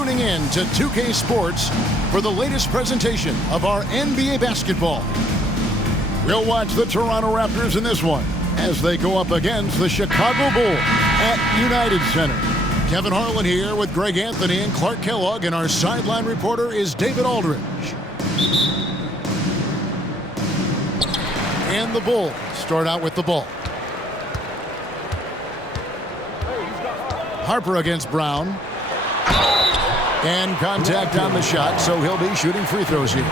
tuning in to 2K Sports for the latest presentation of our NBA basketball. We'll watch the Toronto Raptors in this one as they go up against the Chicago Bulls at United Center. Kevin Harlan here with Greg Anthony and Clark Kellogg, and our sideline reporter is David Aldridge. And the Bulls start out with the ball. Harper against Brown. And contact on the shot, so he'll be shooting free throws here.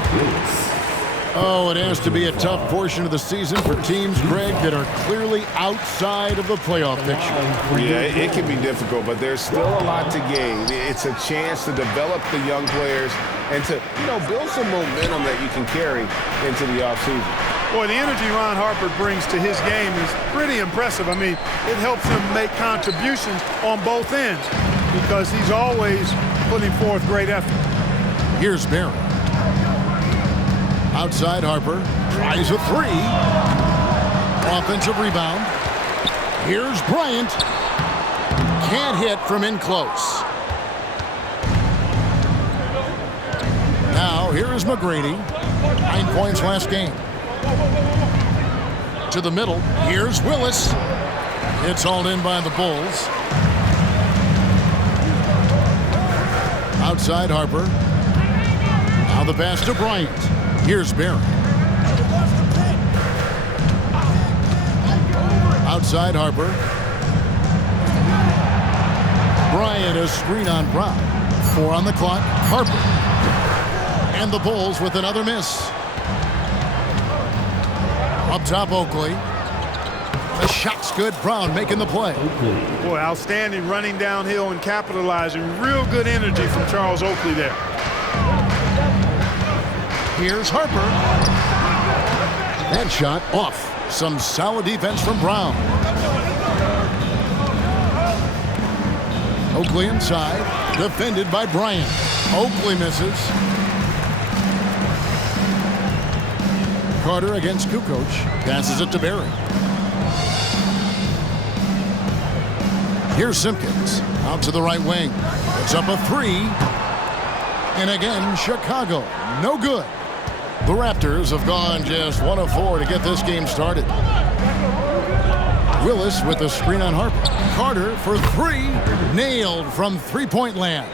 Oh, it has to be a tough portion of the season for teams, Greg, that are clearly outside of the playoff picture. Yeah, it can be difficult, but there's still a lot to gain. It's a chance to develop the young players and to, build some momentum that you can carry into the offseason. Boy, the energy Ron Harper brings to his game is pretty impressive. I mean, it helps him make contributions on both ends because he's always putting forth great effort. Here's Barry. Outside Harper. Tries a three. Offensive rebound. Here's Bryant. Can't hit from in close. Now, here is McGrady. 9 points last game. To the middle. Here's Willis. It's hauled in by the Bulls. Outside Harper. Now the pass to Bryant. Here's Barry. Outside Harper. Bryant, a screen on Brown. 4 on the clock. Harper. And the Bulls with another miss. Up top, Oakley. The shot's good. Brown making the play. Boy, outstanding running downhill and capitalizing. Real good energy from Charles Oakley there. Here's Harper. That shot off. Some solid defense from Brown. Oakley inside. Defended by Bryant. Oakley misses. Carter against Kukoc. Passes it to Barry. Here's Simpkins. Out to the right wing. It's up a three. And again, Chicago. No good. The Raptors have gone just 1 of 4 to get this game started. Willis with a screen on Harper. Carter for 3. Nailed from three-point land.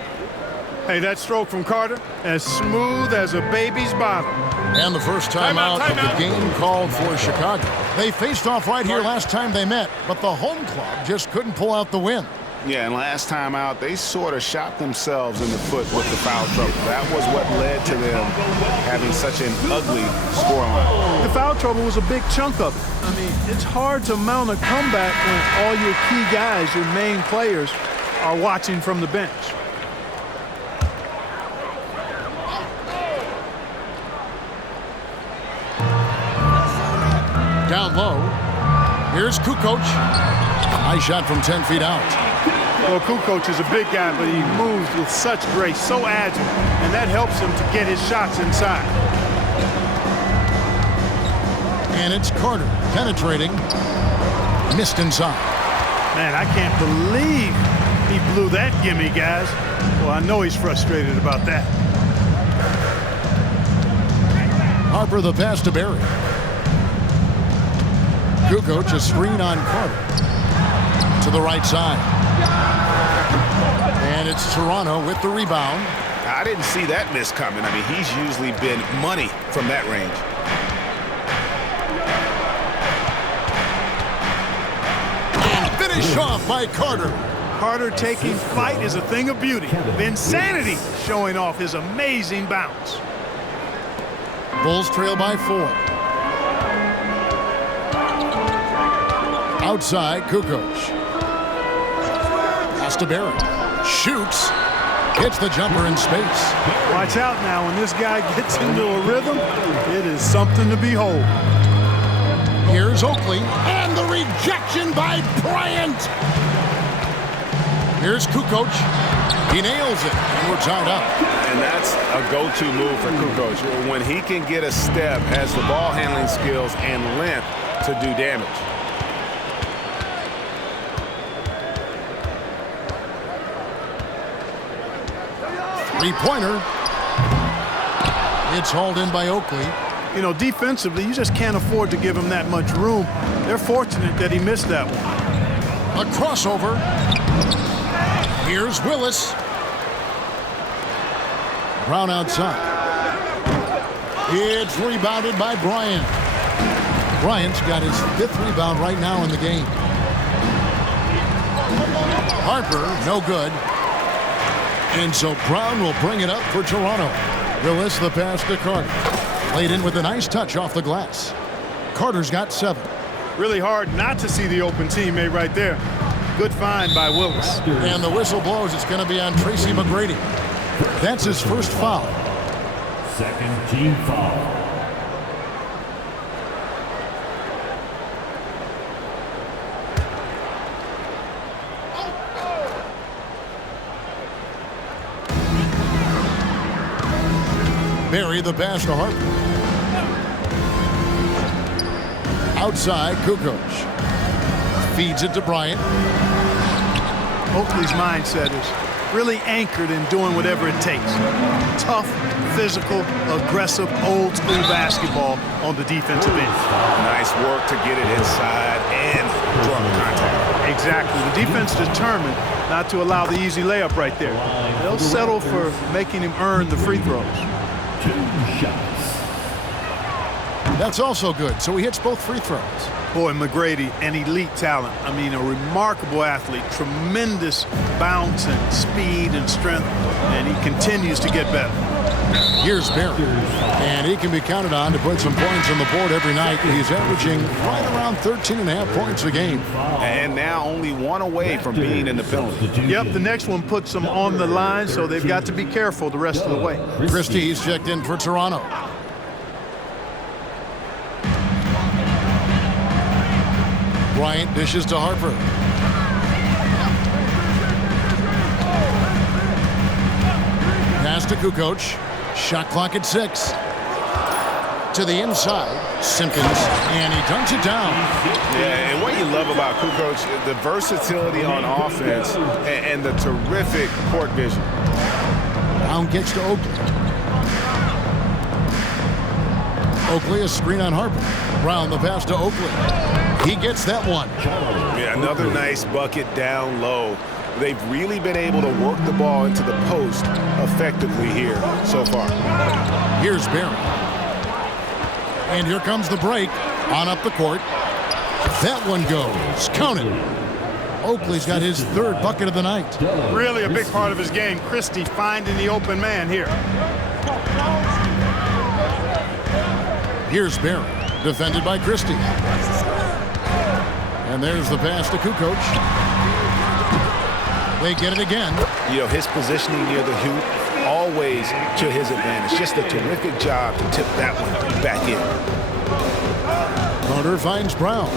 Hey, that stroke from Carter, as smooth as a baby's bottom. And the first timeout of the game called for Chicago. They faced off right here last time they met, but the home club just couldn't pull out the win. Yeah, and last time out, they sort of shot themselves in the foot with the foul trouble. That was what led to them having such an ugly scoreline. The foul trouble was a big chunk of it. I mean, it's hard to mount a comeback when all your key guys, your main players, are watching from the bench. Down low. Here's Kukoc. High shot from 10 feet out. Well, Kukoc is a big guy, but he moves with such grace, so agile, and that helps him to get his shots inside. And it's Carter penetrating. Missed inside. Man, I can't believe he blew that gimme, guys. Well, I know he's frustrated about that. Harper the pass to Barry. Kukoc a screen on Carter. To the right side. And it's Toronto with the rebound. I didn't see that miss coming. I mean, he's usually been money from that range. And finish off by Carter. Carter taking flight is a thing of beauty. Insanity showing off his amazing bounce. Bulls trail by 4. Outside, Kukoc. Pass to Barry. Shoots. Hits the jumper in space. Watch out now. When this guy gets into a rhythm, it is something to behold. Here's Oakley. And the rejection by Bryant. Here's Kukoc. He nails it. And we're tied up. And that's a go-to move for Kukoc. When he can get a step, has the ball handling skills and length to do damage. Three-pointer. It's hauled in by Oakley. You know, defensively, you just can't afford to give him that much room. They're fortunate that he missed that one. A crossover. Here's Willis. Brown outside. It's rebounded by Bryant. Bryant's got his 5th rebound right now in the game. Harper, no good. And so Brown will bring it up for Toronto. Willis the pass to Carter. Played in with a nice touch off the glass. Carter's got 7. Really hard not to see the open teammate right there. Good find by Willis. And the whistle blows. It's going to be on Tracy McGrady. That's his first foul. Second team foul. Barry the pass to Harper. Outside, Kukoc. Feeds it to Bryant. Oakley's mindset is really anchored in doing whatever it takes. Tough, physical, aggressive, old-school basketball on the defensive end. Nice work to get it inside and draw the contact. Exactly. The defense is determined not to allow the easy layup right there. They'll settle for making him earn the free throws. 2 shots. That's also good. So he hits both free throws. Boy, McGrady, an elite talent. I mean, a remarkable athlete. Tremendous bounce and speed and strength. And he continues to get better. Here's Barry. And he can be counted on to put some points on the board every night. He's averaging right around 13.5 points a game. And now only 1 away from being in the penalty. Yep, the next one puts them on the line, so they've got to be careful the rest of the way. Christie's checked in for Toronto. Bryant dishes to Harper. Pass to Kukoc. Shot clock at 6. To the inside, Simpkins, and he dunks it down. Yeah, and what you love about Kukoc, the versatility on offense and the terrific court vision. Brown gets to Oakley. Oakley, a screen on Harper. Brown, the pass to Oakley. He gets that one. Yeah, another nice bucket down low. They've really been able to work the ball into the post effectively here so far. Here's Barry. And here comes the break. On up the court. That one goes. Count it. Oakley's got his 3rd bucket of the night. Really a big part of his game. Christie finding the open man here. Here's Barry. Defended by Christie. And there's the pass to Kukoc. They get it again. You know, his positioning near the hoop, always to his advantage. Just a terrific job to tip that one back in. Carter finds Brown.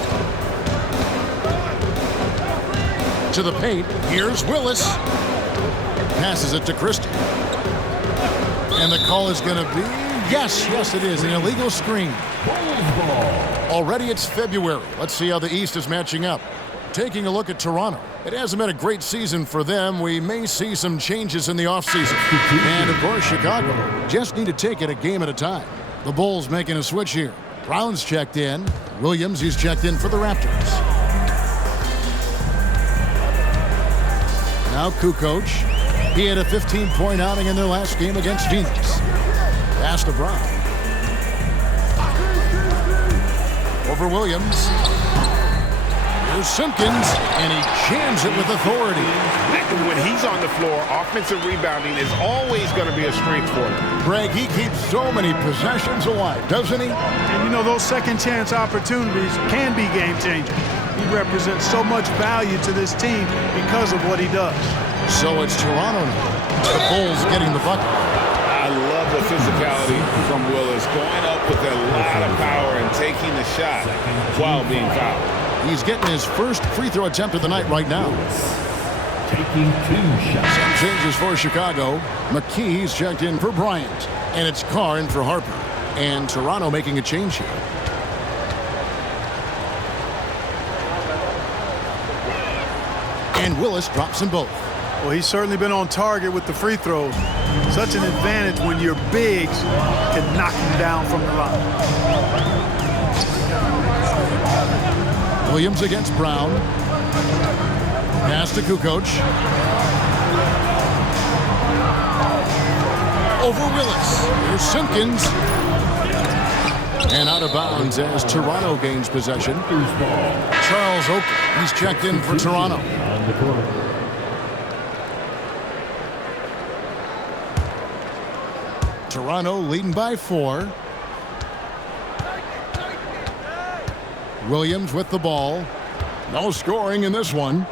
To the paint. Here's Willis. Passes it to Christie. And the call is going to be, yes, it is, an illegal screen. Already it's February. Let's see how the East is matching up. Taking a look at Toronto. It hasn't been a great season for them. We may see some changes in the offseason. And, of course, Chicago just need to take it a game at a time. The Bulls making a switch here. Brown's checked in. Williams, he's checked in for the Raptors. Now Kukoc. He had a 15-point outing in their last game against Phoenix. Pass to Brown. Over Williams. Here's Simpkins, and he jams it with authority. When he's on the floor, offensive rebounding is always going to be a strength for him. Greg, he keeps so many possessions alive, doesn't he? And you know, those second chance opportunities can be game changers. He represents so much value to this team because of what he does. So it's Toronto now. The Bulls getting the bucket. I love the physicality from Willis, going up with a lot of power and taking the shot while being fouled. He's getting his first free throw attempt of the night right now. Taking 2 shots. Some changes for Chicago. McKee's checked in for Bryant. And it's Carr in for Harper. And Toronto making a change here. And Willis drops them both. Well, he's certainly been on target with the free throws. Such an advantage when your bigs can knock him down from the line. Williams against Brown. Pass to Kukoc. Over Willis. Here's Simpkins. And out of bounds as Toronto gains possession. Charles Oakley, he's checked in for Toronto. Toronto leading by 4. Williams with the ball. No scoring in this one.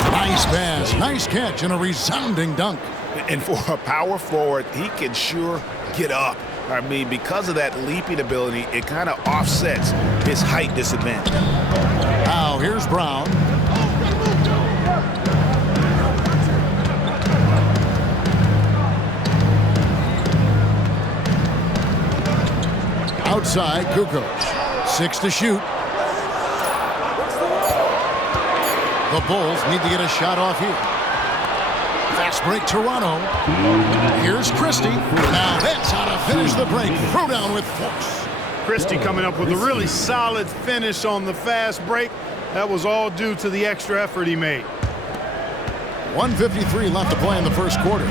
Nice pass, nice catch, and a resounding dunk. And for a power forward, he can sure get up. I mean, because of that leaping ability, it kind of offsets his height disadvantage. Now, here's Brown. Outside, Kukoc. 6 to shoot. The Bulls need to get a shot off here. Fast break, Toronto. Here's Christie. Now that's how to finish the break. Throw down with force. Christie coming up with a really solid finish on the fast break. That was all due to the extra effort he made. 1:53 left to play in the first quarter.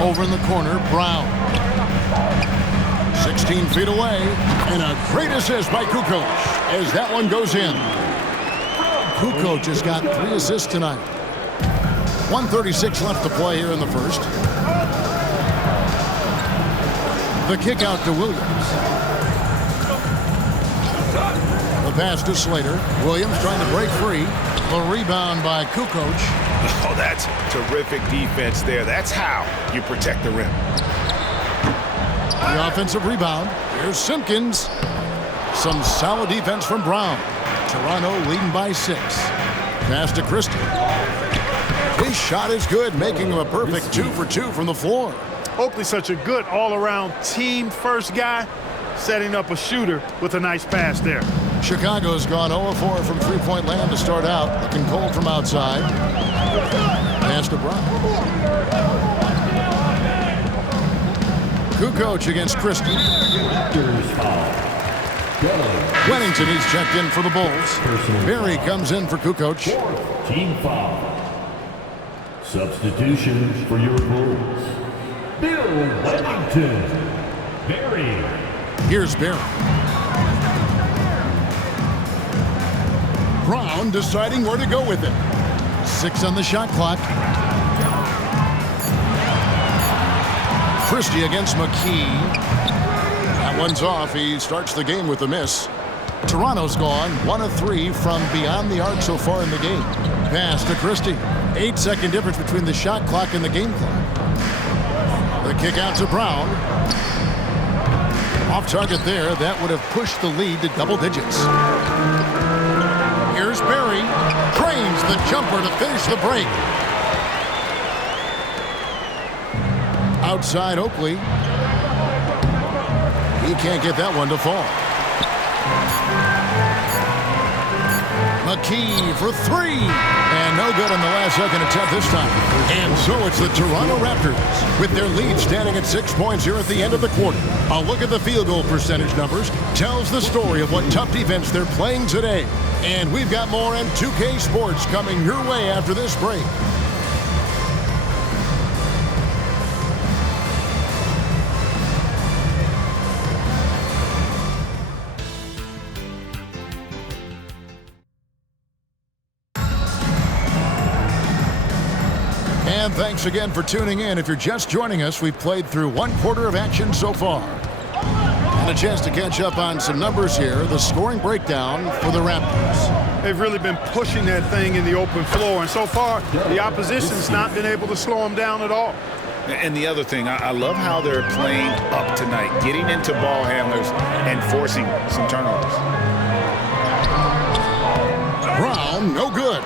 Over in the corner, Brown. 16 feet away. And a great assist by Kukoc as that one goes in. Kukoc has got 3 assists tonight. 1:36 left to play here in the first. The kick out to Williams. The pass to Slater. Williams trying to break free. The rebound by Kukoc. Oh, that's terrific defense there. That's how you protect the rim. The offensive rebound. Here's Simpkins. Some solid defense from Brown. Toronto leading by 6. Pass to Christie. His shot is good, making him a perfect 2 for 2 from the floor. Oakley's such a good all-around team-first guy, setting up a shooter with a nice pass there. Chicago's gone 0-4 from three-point land to start out. Looking cold from outside. Pass to Brown. Kukoc against Christie. Wennington, he's checked in for the Bulls. Berry comes in for Kukoc. Team foul. Substitution for your Bulls. Bill Wennington. Berry. Here's Berry. Brown deciding where to go with it. 6 on the shot clock. Christie against McKee. That one's off. He starts the game with a miss. Toronto's gone 1 of 3 from beyond the arc so far in the game. Pass to Christie. 8-second difference between the shot clock and the game clock. The kick out to Brown. Off target there. That would have pushed the lead to double digits. Here's Berry. Trains the jumper to finish the break. Outside Oakley. He can't get that one to fall. McKee for 3. And no good on the last second attempt this time. And so it's the Toronto Raptors with their lead standing at 6 points here at the end of the quarter. A look at the field goal percentage numbers tells the story of what tough defense they're playing today. And we've got more M2K Sports coming your way after this break. And thanks again for tuning in. If you're just joining us, we've played through 1 quarter of action so far. And a chance to catch up on some numbers here. The scoring breakdown for the Raptors. They've really been pushing that thing in the open floor. And so far, the opposition's not been able to slow them down at all. And the other thing, I love how they're playing up tonight, getting into ball handlers and forcing some turnovers. Brown, no good.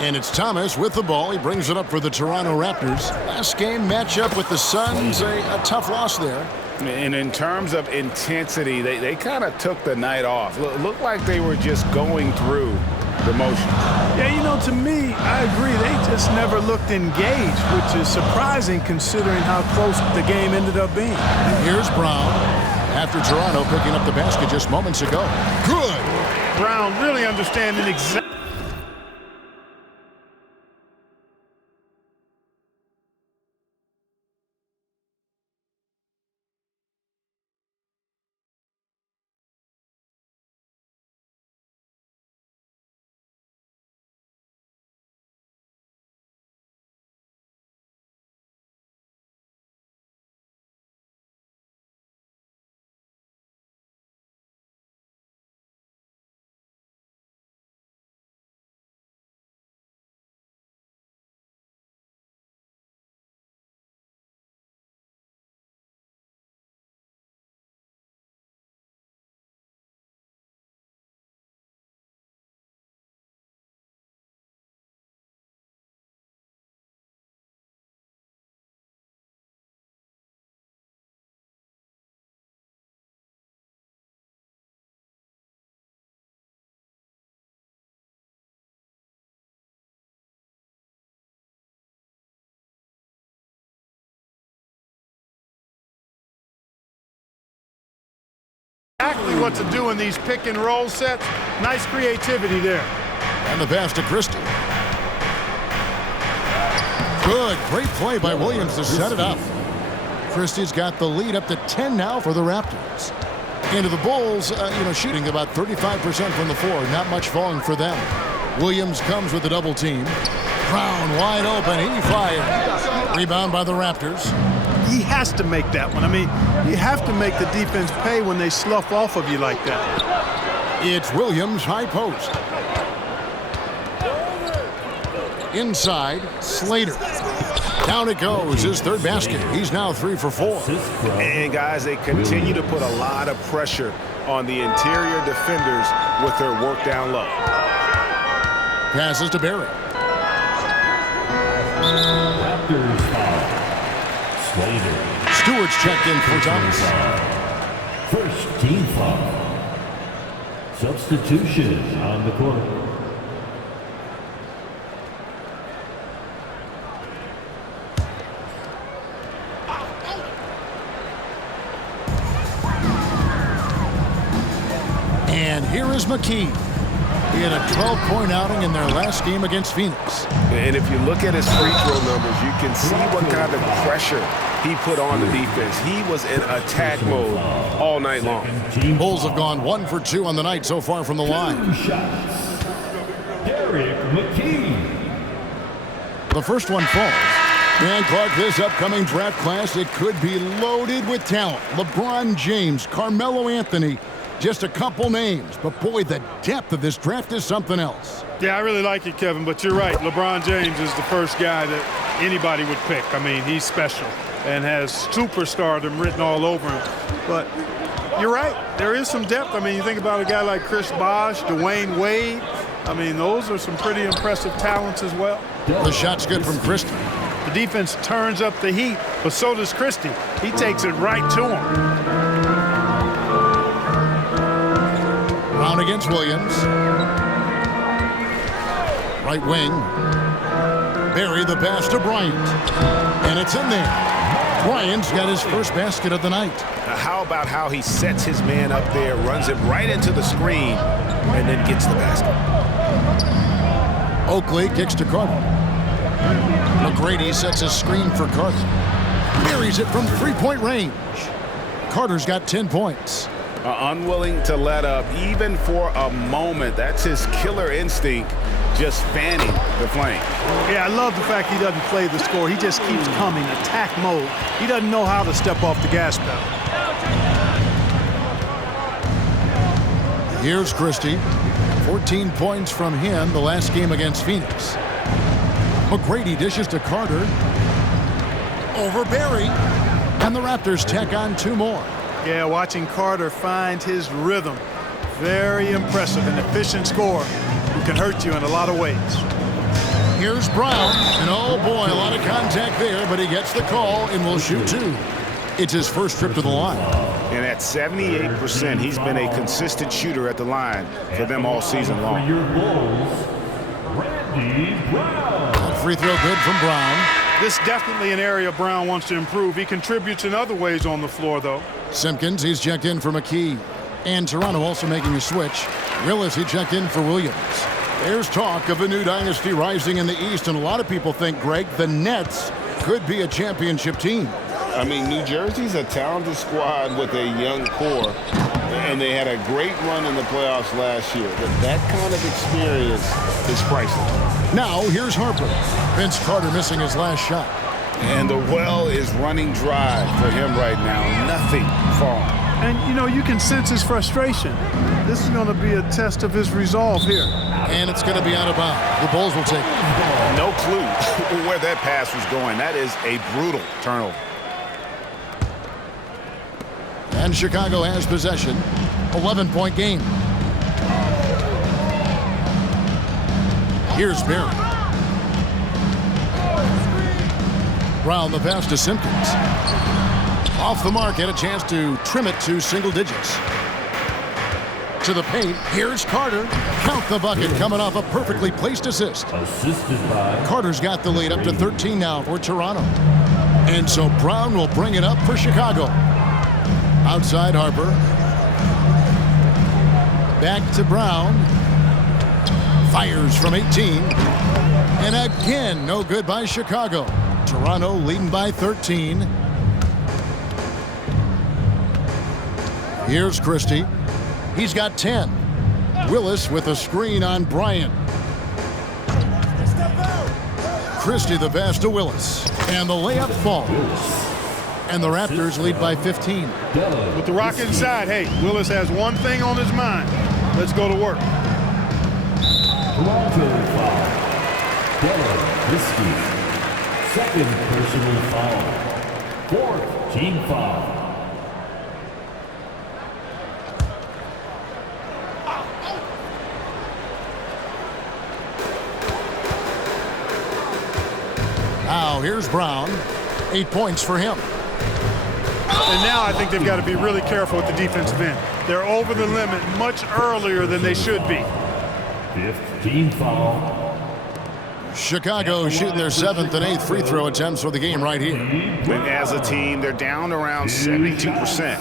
And it's Thomas with the ball. He brings it up for the Toronto Raptors. Last game matchup with the Suns, a tough loss there. And in terms of intensity, they kind of took the night off. Looked like they were just going through the motion. Yeah, you know, to me, I agree. They just never looked engaged, which is surprising considering how close the game ended up being. Here's Brown after Toronto picking up the basket just moments ago. Good. Brown really understanding exactly. Exactly what to do in these pick and roll sets. Nice creativity there. And the pass to Christie. Good. Great play by Williams to set it up. Christie's got the lead up to 10 now for the Raptors. Into the Bulls, shooting about 35% from the floor. Not much falling for them. Williams comes with the double team. Brown wide open. He fired. Rebound by the Raptors. He has to make that one. I mean, you have to make the defense pay when they slough off of you like that. It's Williams, high post. Inside, Slater. Down it goes, his third basket. He's now 3 for 4. And guys, they continue to put a lot of pressure on the interior defenders with their work down low. Passes to Barry. Raptors foul. Slater. Stewart's checked in for Thomas. First team foul. Substitution on the court. And here is McKee. He had a 12-point outing in their last game against Phoenix. And if you look at his free throw numbers, you can see what kind of pressure he put on the defense. He was in attack mode all night long. Bulls have gone 1 for 2 on the night so far from the line. 2 shots. Derek McKee. The first one falls. And Clark, this upcoming draft class, it could be loaded with talent. LeBron James, Carmelo Anthony, just a couple names. But boy, the depth of this draft is something else. Yeah, I really like it, Kevin, but you're right. LeBron James is the first guy that anybody would pick. I mean, he's special and has superstardom written all over him. But you're right. There is some depth. I mean, you think about a guy like Chris Bosh, Dwayne Wade. I mean, those are some pretty impressive talents as well. The shot's good from Christie. The defense turns up the heat, but so does Christie. He takes it right to him. Brown against Williams. Right wing. Barry the pass to Bryant. And it's in there. Bryant's got his first basket of the night. How about how he sets his man up there, runs it right into the screen, and then gets the basket. Oakley kicks to Carter. McGrady sets a screen for Carter. Buries it from three-point range. Carter's got 10 points. Unwilling to let up, even for a moment. That's his killer instinct, just fanning the flame. Yeah, I love the fact he doesn't play the score. He just keeps coming, attack mode. He doesn't know how to step off the gas pedal. Here's Christie. 14 points from him the last game against Phoenix. McGrady dishes to Carter. Over Barry. And the Raptors tack on 2 more. Yeah, watching Carter find his rhythm. Very impressive, an efficient scorer who can hurt you in a lot of ways. Here's Brown. And oh boy, a lot of contact there, but he gets the call and will shoot 2. It's his first trip to the line. And at 78%, he's been a consistent shooter at the line for them all season long. For your Bulls, Randy Brown. Free throw good from Brown. This is definitely an area Brown wants to improve. He contributes in other ways on the floor, though. Simpkins, he's checked in for McKee. And Toronto also making a switch. Willis, he checked in for Williams. There's talk of a new dynasty rising in the East, and a lot of people think, Greg, the Nets could be a championship team. I mean, New Jersey's a talented squad with a young core, and they had a great run in the playoffs last year. But that kind of experience is priceless. Now, here's Harper. Vince Carter missing his last shot. And the well is running dry for him right now. Nothing falling. And, you know, you can sense his frustration. This is going to be a test of his resolve here. And it's going to be out of bounds. The Bulls will take it. No clue where that pass was going. That is a brutal turnover. And Chicago has possession. 11-point game. Here's Barry. Brown the pass to Simpkins. Off the mark, had a chance to trim it to single digits. To the paint, here's Carter. Count the bucket coming off a perfectly placed assist. Assisted by Carter's got the lead up to 13 now for Toronto. And so Brown will bring it up for Chicago. Outside Harper. Back to Brown. Fires from 18. And again, no good by Chicago. Toronto leading by 13. Here's Christie. He's got 10. Willis with a screen on Bryant. Christie the pass to Willis. And the layup falls. And the Raptors lead by 15. With the rock inside, hey, Willis has one thing on his mind. Let's go to work. Toronto foul. Whiskey. Second personal foul. Fourth team foul. Now here's Brown. 8 points for him. And now I think they've got to be really careful with the defensive end. They're over the limit much earlier than they should be. Fifth team foul. Chicago shooting their 7th and 8th free throw attempts for the game right here. And as a team, they're down around 72%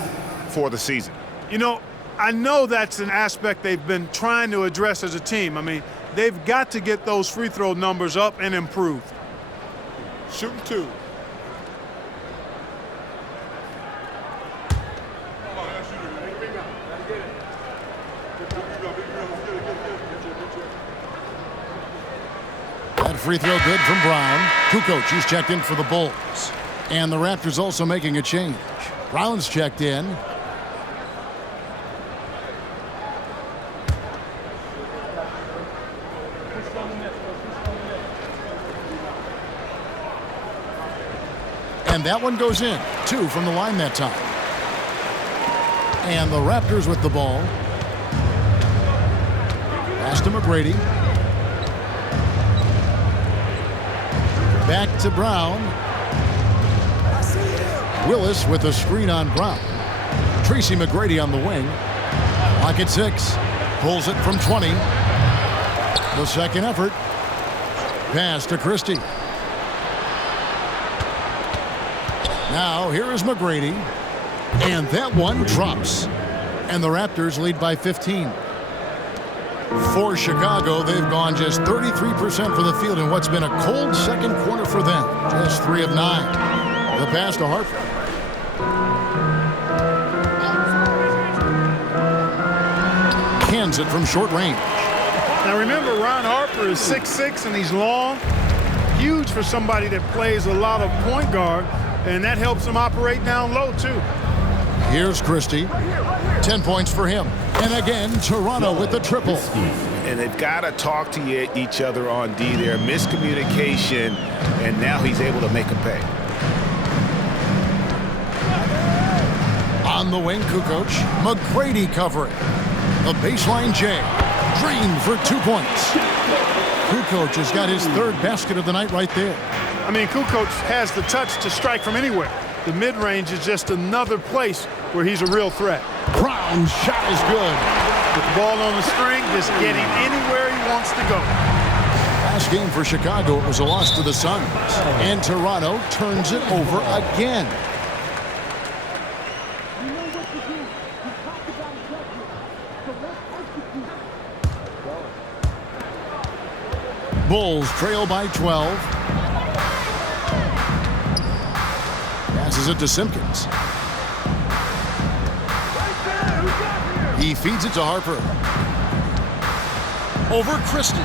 for the season. You know, I know that's an aspect they've been trying to address as a team. I mean, they've got to get those free throw numbers up and improved. Shooting two. That free throw good from Brown. Kukoc, he's checked in for the Bulls. And the Raptors also making a change. Brown's checked in. And that one goes in. 2 from the line that time. And the Raptors with the ball. Pass to McGrady. Back to Brown. Willis with a screen on Brown. Tracy McGrady on the wing. Lock at 6. Pulls it from 20. The second effort. Pass to Christie. Now here is McGrady. And that one drops. And the Raptors lead by 15. For Chicago, they've gone just 33% for the field in what's been a cold second quarter for them. Just 3 of 9. The pass to Harper. Cans it from short range. Now remember, Ron Harper is 6'6", and he's long. Huge for somebody that plays a lot of point guard, and that helps him operate down low, too. Here's Christie. 10 points for him. And again, Toronto with the triple. And they've got to talk to each other on D there. Miscommunication, and now he's able to make a pay. On the wing, Kukoc. McGrady covering. A baseline J. Drained for 2 points. Kukoc has got his 3rd basket of the night right there. I mean, Kukoc has the touch to strike from anywhere. The mid-range is just another place where he's a real threat. Brown's shot is good. With the ball on the string, just getting anywhere he wants to go. Last game for Chicago, it was a loss to the Suns. And Toronto turns it over again. Bulls trail by 12. Passes it to Simpkins. He feeds it to Harper. Over Christie.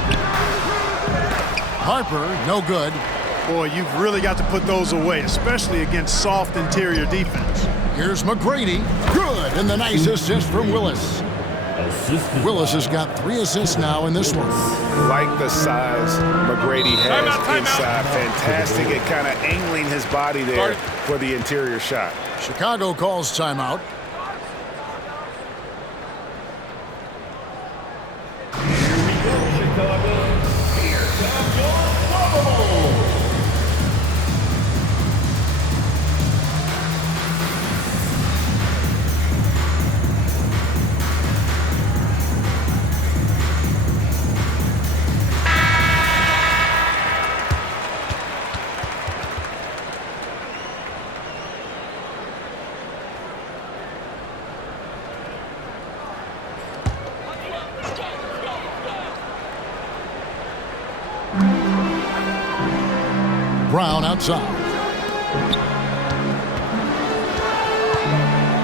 Harper, no good. Boy, you've really got to put those away, especially against soft interior defense. Here's McGrady. Good, and the nice assist from Willis. Willis has got 3 assists now in this one. Like the size McGrady has inside. Fantastic at kind of angling his body there for the interior shot. Chicago calls timeout. Brown outside.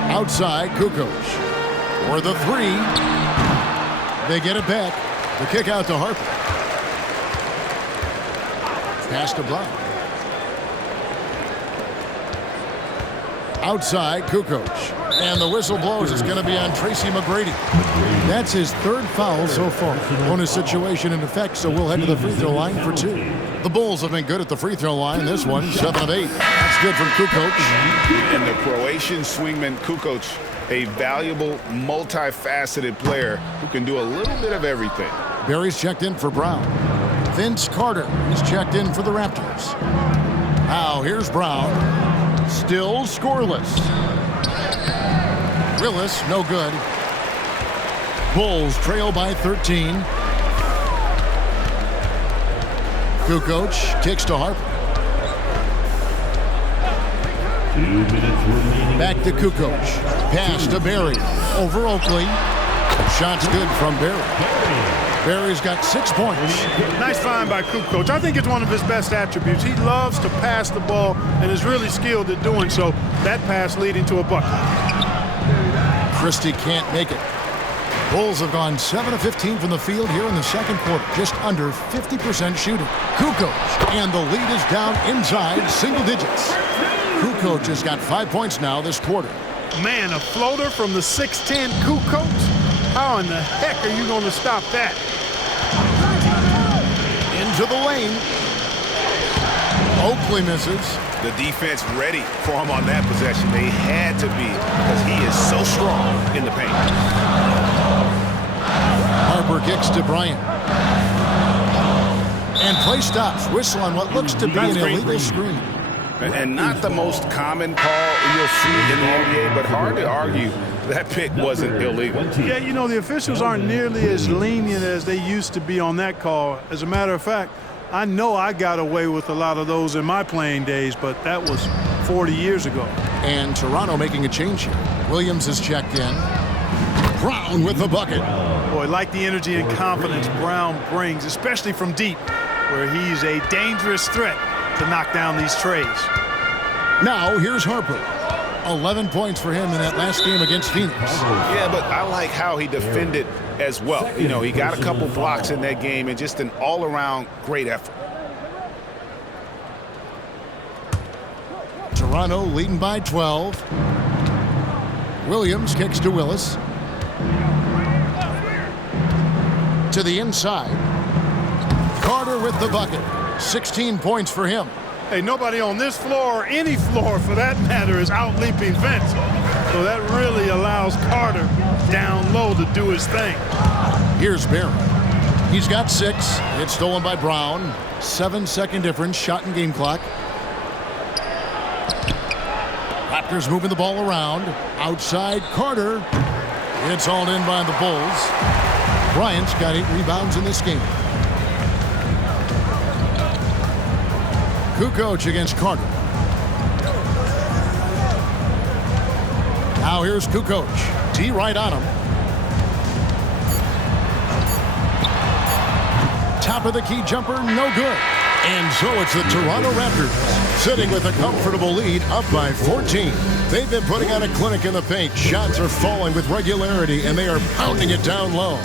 Outside, Kukoc. For the 3. They get it back. The kick out to Harper. Pass to Brown. Outside, Kukoc. And the whistle blows. It's going to be on Tracy McGrady. That's his 3rd foul so far. Bonus situation in effect, so we'll head to the free throw line for 2. The Bulls have been good at the free throw line. This one, 7 of 8. That's good from Kukoc. And the Croatian swingman Kukoc, a valuable, multifaceted player who can do a little bit of everything. Barry's checked in for Brown. Vince Carter is checked in for the Raptors. Now here's Brown. Still scoreless. Willis, no good. Bulls trail by 13. Kukoc kicks to Harper. 2 minutes remaining. Back to Kukoc. Pass to Barry. Over Oakley. Shot's good from Barry. Barry's got 6 points. Nice find by Kukoc. I think it's one of his best attributes. He loves to pass the ball and is really skilled at doing so. That pass leading to a bucket. Christie can't make it. Bulls have gone 7 of 15 from the field here in the second quarter. Just under 50% shooting. Kukoc, and the lead is down inside single digits. Kukoc has got 5 points now this quarter. Man, a floater from the 6'10 Kukoc? How in the heck are you going to stop that? Into the lane. Oakley misses. The defense ready for him on that possession. They had to be because he is so strong in the paint. Harper kicks to Bryant. And play stops. Whistle on what looks to be an illegal screen. And not the most common call you'll see in the NBA, but hard to argue that pick wasn't illegal. Yeah, you know, the officials aren't nearly as lenient as they used to be on that call. As a matter of fact, I know I got away with a lot of those in my playing days, but that was 40 years ago. And Toronto making a change here. Williams is checked in. Brown with the bucket. Boy, like the energy and confidence Brown brings, especially from deep, where he's a dangerous threat to knock down these trays. Now here's Harper. 11 points for him in that last game against Phoenix. Yeah, but I like how he defended as well. You know, he got a couple blocks in that game and just an all-around great effort. Toronto leading by 12. Williams kicks to Willis. To the inside. Carter with the bucket. 16 points for him. Hey, nobody on this floor or any floor for that matter is out-leaping Vince. So that really allows Carter down low to do his thing. Here's Barry. He's got 6. It's stolen by Brown. 7-second difference, shot and game clock. Raptors moving the ball around. Outside, Carter. It's hauled in by the Bulls. Bryant's got 8 rebounds in this game. Kukoc against Carter. Now here's Kukoc. D right on him. Top of the key jumper, no good. And so it's the Toronto Raptors sitting with a comfortable lead up by 14. They've been putting on a clinic in the paint. Shots are falling with regularity, and they are pounding it down low.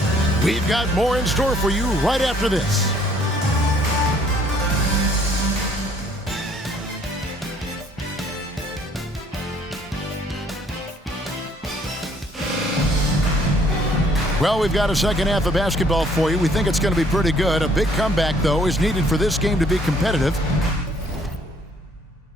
We've got more in store for you right after this. Well, we've got a second half of basketball for you. We think it's going to be pretty good. A big comeback, though, is needed for this game to be competitive.